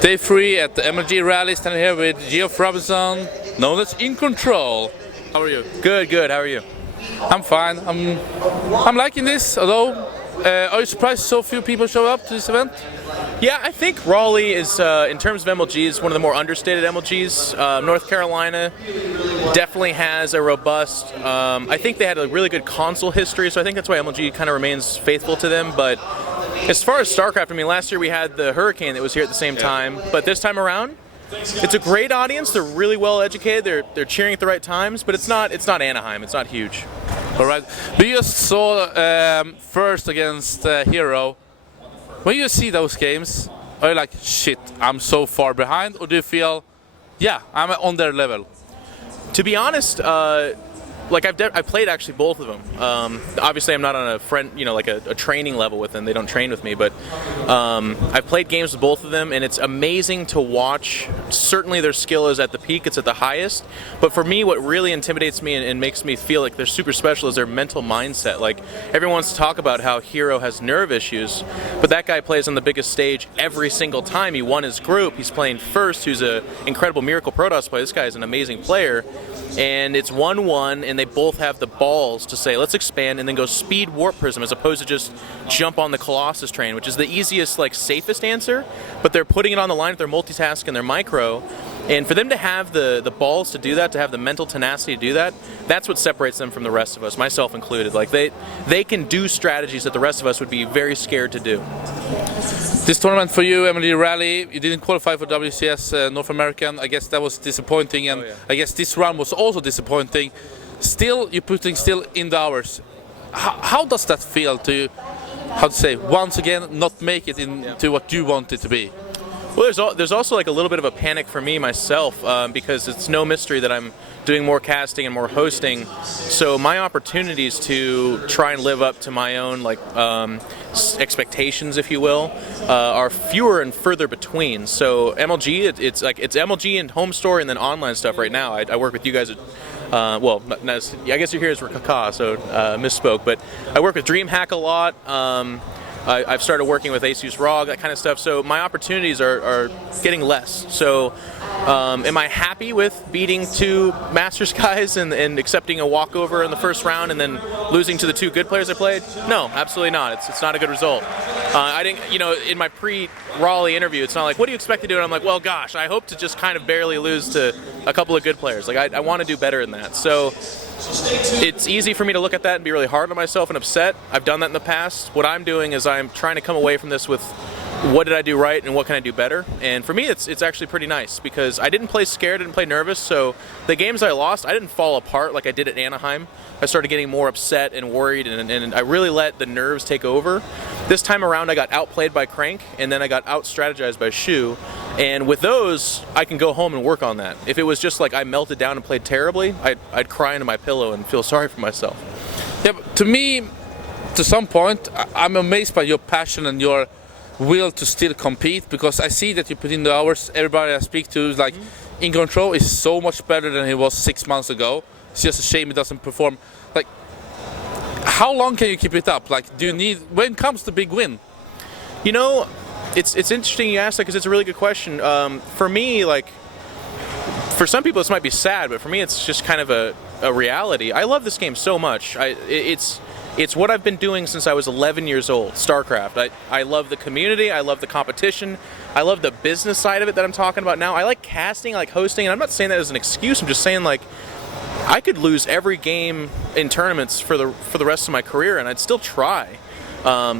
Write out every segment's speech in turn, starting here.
Day 3 at the MLG Raleigh, standing here with Geoff Robinson, known as iNcontroL. How are you? Good, good. How are you? I'm fine. I'm liking this, although are you surprised so few people show up to this event? Yeah, I think Raleigh is, in terms of MLGs, one of the more understated MLGs. North Carolina definitely has a robust, I think they had a really good console history, so I think that's why MLG kind of remains faithful to them. But as far as StarCraft, I mean, last year we had the Hurricane that was here at the same time, but this time around, it's a great audience. They're really well educated. They're cheering at the right times, but it's not Anaheim. It's not huge. All right. We just saw first against Hero. When you see those games, are you like, shit, I'm so far behind, or do you feel, yeah, I'm on their level? To be honest, like I've played actually both of them. Obviously, I'm not on a friend, like a training level with them. They don't train with me, but I've played games with both of them, and it's amazing to watch. Certainly, their skill is at the peak; it's at the highest. But for me, what really intimidates me and makes me feel like they're super special is their mental mindset. Like everyone wants to talk about how Hero has nerve issues, but that guy plays on the biggest stage every single time. He won his group. He's playing first. Who's an incredible Miracle Protoss player. This guy is an amazing player. And it's 1-1, and they both have the balls to say, let's expand and then go speed Warp Prism as opposed to just jump on the Colossus train, which is the easiest, like, safest answer. But they're putting it on the line if they're multitasking and they're micro. And for them to have the balls to do that, to have the mental tenacity to do that, that's what separates them from the rest of us, myself included. Like they can do strategies that the rest of us would be very scared to do. This tournament for you, MLG Raleigh, you didn't qualify for WCS North American. I guess that was disappointing, and I guess this round was also disappointing. Still, you're putting still in the hours. How does that feel to you, how to say, once again, not make it into what you want it to be? Well, there's also like a little bit of a panic for me myself because it's no mystery that I'm doing more casting and more hosting. So my opportunities to try and live up to my own expectations, if you will, are fewer and further between. So MLG, it's MLG and home store and then online stuff right now. I work with you guys at well, I guess you're here as Rakaka, so misspoke. But I work with DreamHack a lot. I've started working with Asus ROG, that kind of stuff, so my opportunities are getting less. So am I happy with beating 2 Masters guys and accepting a walkover in the first round and then losing to the 2 good players I played? No, absolutely not. It's not a good result. I didn't, in my pre-Raleigh interview, it's not like, what do you expect to do? And I'm like, well, gosh, I hope to just kind of barely lose to a couple of good players. Like, I want to do better than that. So it's easy for me to look at that and be really hard on myself and upset. I've done that in the past. What I'm doing is I'm trying to come away from this with what did I do right and what can I do better. And for me, it's actually pretty nice because I didn't play scared, I didn't play nervous. So the games I lost, I didn't fall apart like I did at Anaheim. I started getting more upset and worried, and I really let the nerves take over. This time around, I got outplayed by Crank, and then I got out-strategized by Shu. And with those, I can go home and work on that. If it was just like I melted down and played terribly, I'd cry into my pillow and feel sorry for myself. Yeah, but to me, to some point, I'm amazed by your passion and your will to still compete, because I see that you put in the hours. Everybody I speak to is like, iNcontroL is so much better than he was 6 months ago. It's just a shame he doesn't perform. Like, how long can you keep it up? Like, do you need, when comes the big win? It's interesting you ask that because it's a really good question. For me, like, for some people this might be sad, but for me it's just kind of a reality. I love this game so much. It's what I've been doing since I was 11 years old, StarCraft. I love the community, I love the competition, I love the business side of it that I'm talking about now. I like casting, I like hosting, and I'm not saying that as an excuse, I'm just saying, like, I could lose every game in tournaments for the rest of my career and I'd still try. I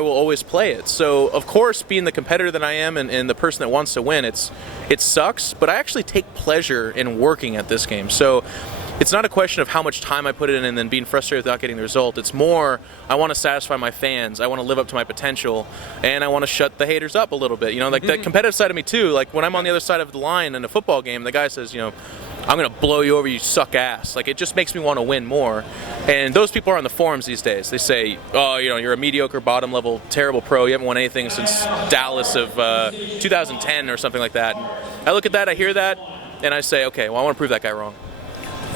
will always play it. So of course, being the competitor that I am and the person that wants to win, it sucks, but I actually take pleasure in working at this game. So it's not a question of how much time I put in and then being frustrated without getting the result. It's more, I want to satisfy my fans, I want to live up to my potential, and I want to shut the haters up a little bit. Like the competitive side of me too, like when I'm on the other side of the line in a football game, the guy says, I'm going to blow you over, you suck ass. Like, it just makes me want to win more. And those people are on the forums these days. They say, oh, you're a mediocre, bottom-level, terrible pro. You haven't won anything since Dallas of 2010 or something like that. And I look at that, I hear that, and I say, okay, well, I want to prove that guy wrong.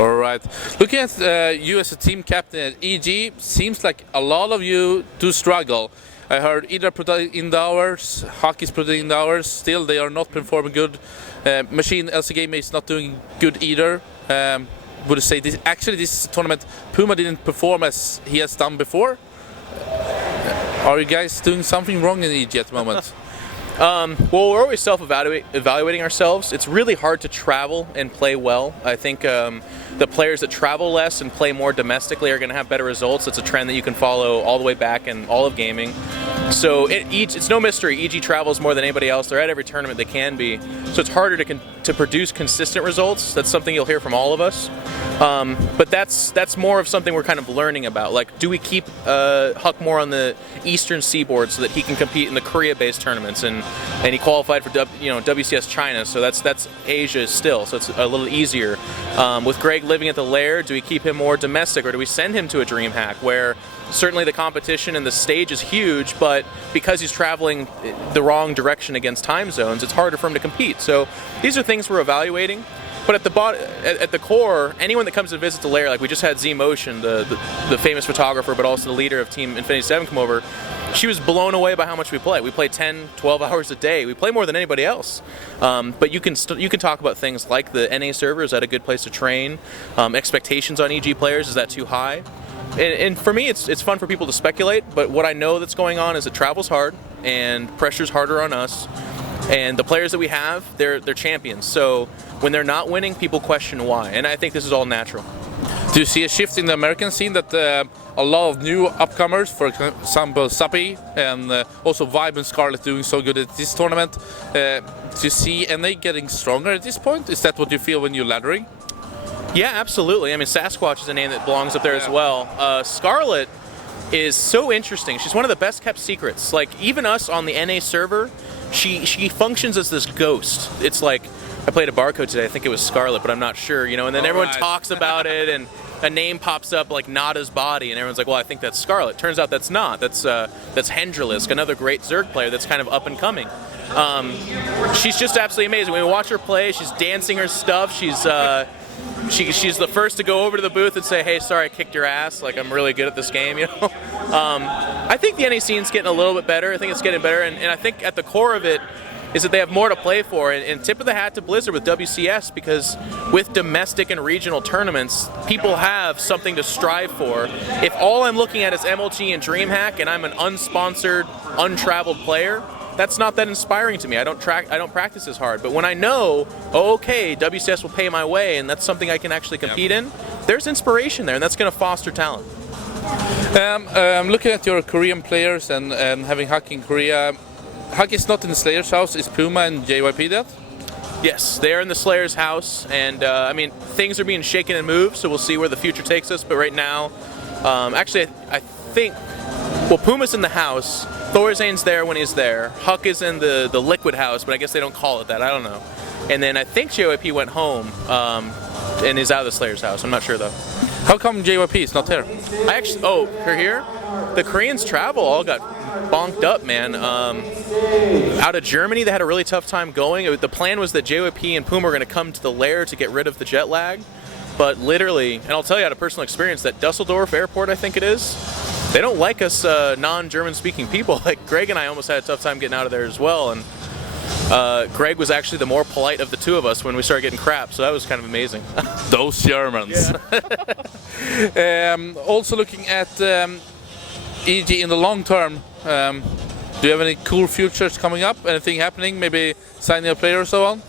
All right. Looking at you as a team captain at EG, seems like a lot of you do struggle. I heard either put in the hours, Hockey's putting in the hours. Still, they are not performing good. Machine LC Game is not doing good either. Would you say this tournament, Puma didn't perform as he has done before? Are you guys doing something wrong in EG at the moment? Well, we're always self-evaluating ourselves. It's really hard to travel and play well. I think the players that travel less and play more domestically are going to have better results. It's a trend that you can follow all the way back in all of gaming. So it's no mystery. EG travels more than anybody else. They're at every tournament they can be. So it's harder to produce consistent results. That's something you'll hear from all of us. But that's more of something we're kind of learning about. Like, do we keep Huck more on the eastern seaboard so that he can compete in the Korea-based tournaments? And he qualified for WCS China, so that's Asia still, so it's a little easier. With Greg living at the Lair, do we keep him more domestic, or do we send him to a DreamHack where certainly the competition and the stage is huge, but because he's traveling the wrong direction against time zones, it's harder for him to compete. So these are things we're evaluating. But at the core, anyone that comes to visit the Lair, like we just had Z Motion, the famous photographer, but also the leader of Team Infinity 7 come over. She was blown away by how much we play. We play 10, 12 hours a day. We play more than anybody else. But you can talk about things like the NA server. Is that a good place to train? Expectations on EG players, is that too high? And for me, it's fun for people to speculate. But what I know that's going on is that travel's hard and pressure's harder on us. And the players that we have, they're champions. So when they're not winning, people question why. And I think this is all natural. Do you see a shift in the American scene that a lot of new upcomers, for example Sapi and also Vibe and Scarlet doing so good at this tournament, do you see NA getting stronger at this point? Is that what you feel when you're laddering? Yeah, absolutely. I mean, Sasquatch is a name that belongs up there as well. Scarlet is so interesting. She's one of the best kept secrets. Like, even us on the NA server, she functions as this ghost. It's like, I played a barcode today, I think it was Scarlet, but I'm not sure, and then everyone talks about it, and a name pops up like Nada's body, and everyone's like, well, I think that's Scarlet. Turns out that's not. That's Hendralisk, another great Zerg player that's kind of up and coming. She's just absolutely amazing. When we watch her play, she's dancing her stuff. She's the first to go over to the booth and say, hey, sorry, I kicked your ass. Like, I'm really good at this game, I think the NA scene's getting a little bit better. I think it's getting better, and I think at the core of it is that they have more to play for. And tip of the hat to Blizzard with WCS, because with domestic and regional tournaments, people have something to strive for. If all I'm looking at is MLG and DreamHack and I'm an unsponsored, untraveled player, that's not that inspiring to me. I don't practice as hard. But when I know, okay, WCS will pay my way and that's something I can actually compete in, there's inspiration there, and that's going to foster talent. Looking at your Korean players and having Huck in Korea, Huck is not in the Slayer's house. Is Puma and JYP that? Yes, they are in the Slayer's house, and I mean, things are being shaken and moved, so we'll see where the future takes us. But right now, actually, I think, well, Puma's in the house. Thorzane's there when he's there. Huck is in the liquid house, but I guess they don't call it that. I don't know. And then I think JYP went home and is out of the Slayer's house. I'm not sure though. How come JYP is not here? Her here? The Koreans travel all got bonked up, man. Out of Germany, they had a really tough time going. The plan was that JYP and Puma were going to come to the Lair to get rid of the jet lag. But literally, and I'll tell you out of personal experience, that Dusseldorf airport, I think it is, they don't like us non-German speaking people. Like, Greg and I almost had a tough time getting out of there as well. And Greg was actually the more polite of the two of us when we started getting crap, so that was kind of amazing. Those Germans. Yeah. Also looking at EG in the long term, do you have any cool futures coming up? Anything happening? Maybe signing a player or so on?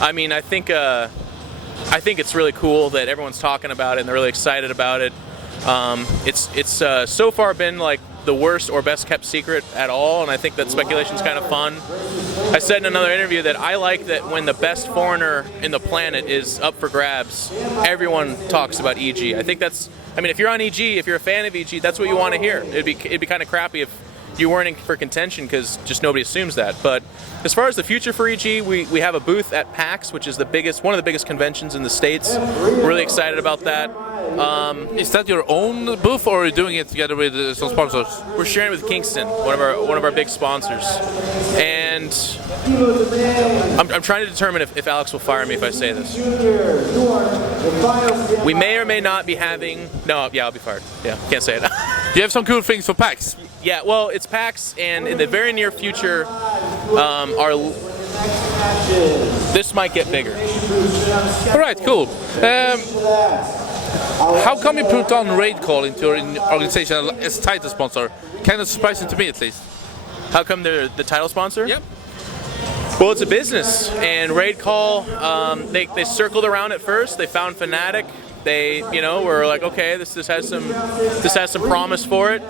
I mean, I think it's really cool that everyone's talking about it and they're really excited about it. It's so far been like the worst or best kept secret at all, and I think that speculation's kind of fun. I said in another interview that I like that when the best foreigner in the planet is up for grabs, everyone talks about EG. I think that's, I mean, if you're on EG, if you're a fan of EG, that's what you want to hear. It'd be kind of crappy if you weren't in for contention, because just nobody assumes that. But as far as the future for EG, we have a booth at PAX, which is one of the biggest conventions in the States. We're really excited about that. Is that your own booth, or are you doing it together with some sponsors? We're sharing with Kingston, one of our big sponsors. And I'm trying to determine if Alex will fire me if I say this. We may or may not be having... No, yeah, I'll be fired. Yeah, can't say it. You have some cool things for PAX. Yeah, well, it's PAX, and in the very near future, this might get bigger. All right, cool. How come you put on Raid Call into your organization as title sponsor? Kind of surprising to me, at least. How come they're the title sponsor? Yep. Well, it's a business, and Raid Call, they circled around at first. They found Fnatic. They, were like, okay, this has some promise for it.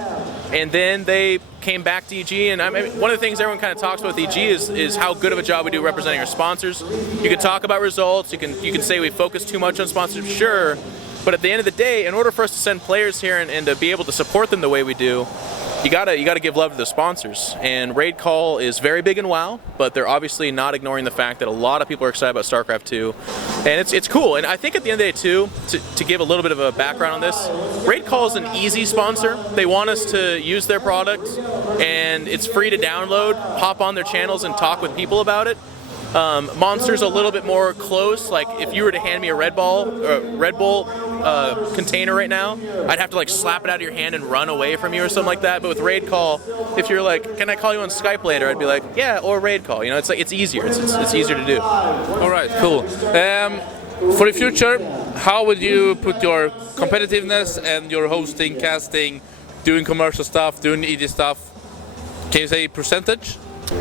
And then they came back to EG, and I mean, one of the things everyone kind of talks about with EG is how good of a job we do representing our sponsors. You can talk about results. You can say we focus too much on sponsorship, sure. But at the end of the day, in order for us to send players here and to be able to support them the way we do, you gotta give love to the sponsors. And Raid Call is very big in WoW, but they're obviously not ignoring the fact that a lot of people are excited about StarCraft 2. And it's cool. And I think at the end of the day too, to give a little bit of a background on this, Raid Call is an easy sponsor. They want us to use their product, and it's free to download, hop on their channels and talk with people about it. Monster's a little bit more close. Like if you were to hand me a Red Bull container right now, I'd have to like slap it out of your hand and run away from you or something like that. But with Raid Call, if you're like, can I call you on Skype later? I'd be like, yeah, or Raid Call. It's like it's easier. It's easier to do. All right, cool. For the future, how would you put your competitiveness and your hosting, casting, doing commercial stuff, doing ED stuff? Can you say percentage?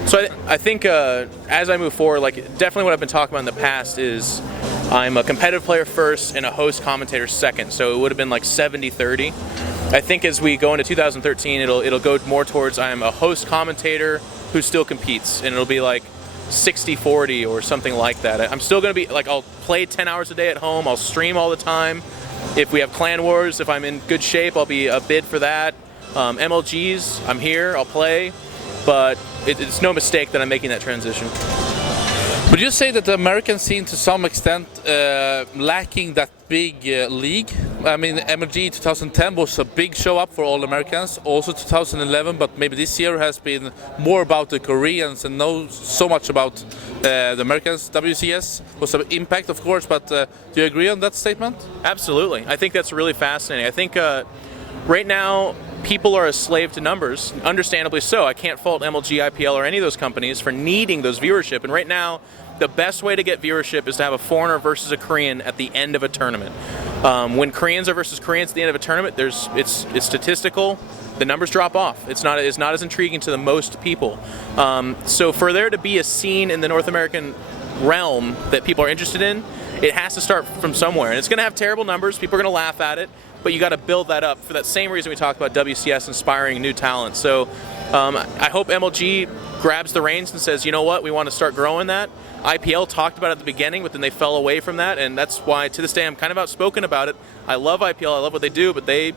So I think as I move forward, like definitely what I've been talking about in the past is I'm a competitive player first and a host commentator second. So it would have been like 70-30. I think as we go into 2013, it'll go more towards I'm a host commentator who still competes, and it'll be like 60-40 or something like that. I'm still going to be like, I'll play 10 hours a day at home. I'll stream all the time. If we have Clan Wars, if I'm in good shape, I'll be a bid for that. MLGs, I'm here, I'll play. But it's no mistake that I'm making that transition. Would you say that the American scene, to some extent, lacking that big league? I mean, MLG 2010 was a big show up for all Americans. Also 2011, but maybe this year has been more about the Koreans and not so much about the Americans. WCS was an impact, of course, but do you agree on that statement? Absolutely. I think that's really fascinating. I think right now, people are a slave to numbers, understandably so. I can't fault MLG, IPL, or any of those companies for needing those viewership. And right now, the best way to get viewership is to have a foreigner versus a Korean at the end of a tournament. When Koreans are versus Koreans at the end of a tournament, it's statistical. The numbers drop off. It's not as intriguing to the most people. So for there to be a scene in the North American realm that people are interested in, it has to start from somewhere. And it's going to have terrible numbers. People are going to laugh at it. But you got to build that up for that same reason we talked about WCS inspiring new talent. So I hope MLG grabs the reins and says, you know what, we want to start growing that. IPL talked about it at the beginning, but then they fell away from that, and that's why to this day I'm kind of outspoken about it. I love IPL, I love what they do, but they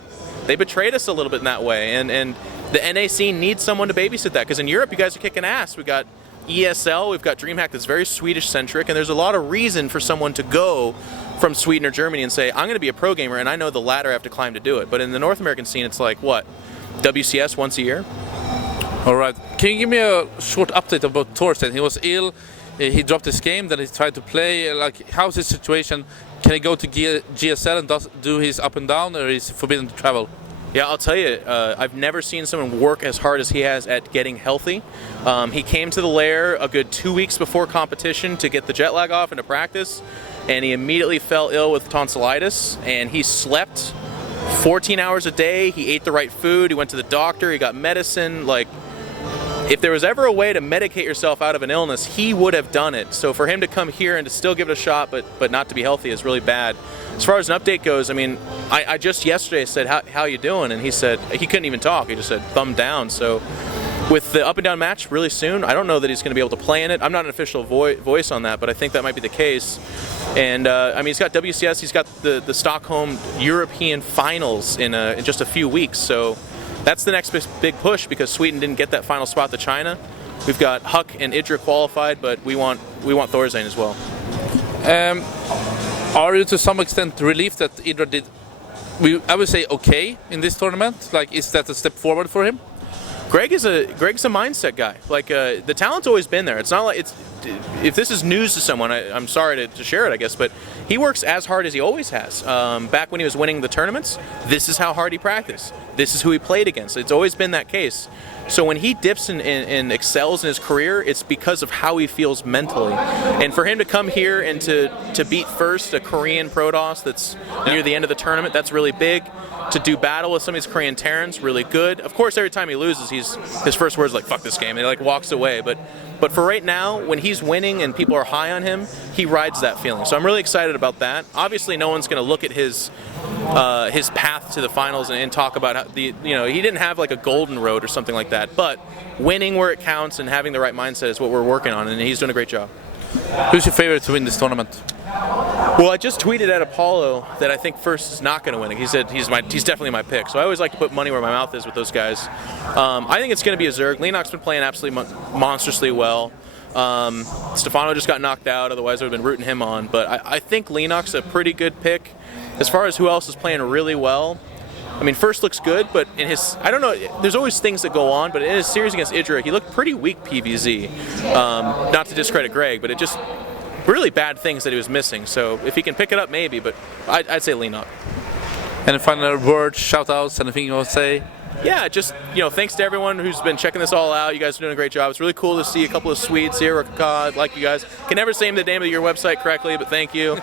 betrayed us a little bit in that way. And the NA scene needs someone to babysit that, because in Europe you guys are kicking ass. We got ESL, we've got DreamHack that's very Swedish-centric, and there's a lot of reason for someone to go from Sweden or Germany and say, I'm going to be a pro gamer, and I know the ladder I have to climb to do it. But in the North American scene, it's like, what, WCS once a year? All right. Can you give me a short update about Thorsten? He was ill, he dropped his game, then he tried to play. Like, how's his situation? Can he go to GSL and do his up and down, or is he forbidden to travel? Yeah, I'll tell you, I've never seen someone work as hard as he has at getting healthy. He came to the lair a good 2 weeks before competition to get the jet lag off and to practice, and he immediately fell ill with tonsillitis, and he slept 14 hours a day. He ate the right food, he went to the doctor, he got medicine. Like, if there was ever a way to medicate yourself out of an illness, he would have done it. So for him to come here and to still give it a shot but not to be healthy is really bad. As far as an update goes, I mean, I just yesterday said, how you doing? And he said, he couldn't even talk, he just said thumb down. So with the up and down match really soon, I don't know that he's going to be able to play in it. I'm not an official voice on that, but I think that might be the case. And I mean, he's got WCS, he's got the Stockholm European Finals in just a few weeks. So that's the next big push, because Sweden didn't get that final spot to China. We've got Huck and Idra qualified, but we want Thorzane as well. Are you to some extent relieved that Idra did, I would say, okay in this tournament? Like, is that a step forward for him? Greg's a mindset guy. Like, the talent's always been there. It's not like if this is news to someone, I'm sorry to share it, I guess, but he works as hard as he always has. Back when he was winning the tournaments, this is how hard he practiced. this is who he played against. It's always been that case. So when he dips and excels in his career, it's because of how he feels mentally. And for him to come here and to beat first a Korean Protoss that's near the end of the tournament, that's really big. To do battle with some of these Korean Terrans, really good. Of course, every time he loses, his first words like "fuck this game," and he like walks away. But for right now, when he's winning and people are high on him, he rides that feeling. So I'm really excited about that. Obviously, no one's going to look at his path to the finals and talk about how he didn't have like a golden road or something like that. But winning where it counts and having the right mindset is what we're working on, and he's doing a great job. Who's your favorite to win this tournament? Well, I just tweeted at Apollo that I think First is not going to win it. He said he's definitely my pick. So I always like to put money where my mouth is with those guys. I think it's going to be a Zerg. Lennox's been playing absolutely monstrously well. Stefano just got knocked out. Otherwise, I would have been rooting him on. But I think Lennox a pretty good pick. As far as who else is playing really well, I mean, First looks good, but in his, I don't know, there's always things that go on, but in his series against Idrik, he looked pretty weak PvZ. Not to discredit Greg, but it just really bad things that he was missing. So if he can pick it up, maybe, but I'd say Lennox. Any final words, shout-outs, anything you want to say? Yeah, just, thanks to everyone who's been checking this all out. You guys are doing a great job. It's really cool to see a couple of Swedes here. Rakaka, like you guys. Can never say the name of your website correctly, but thank you.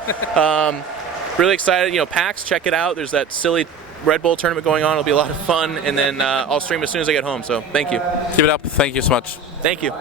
Really excited. PAX, check it out. There's that silly Red Bull tournament going on. It'll be a lot of fun. And then I'll stream as soon as I get home. So thank you. Keep it up. Thank you so much. Thank you.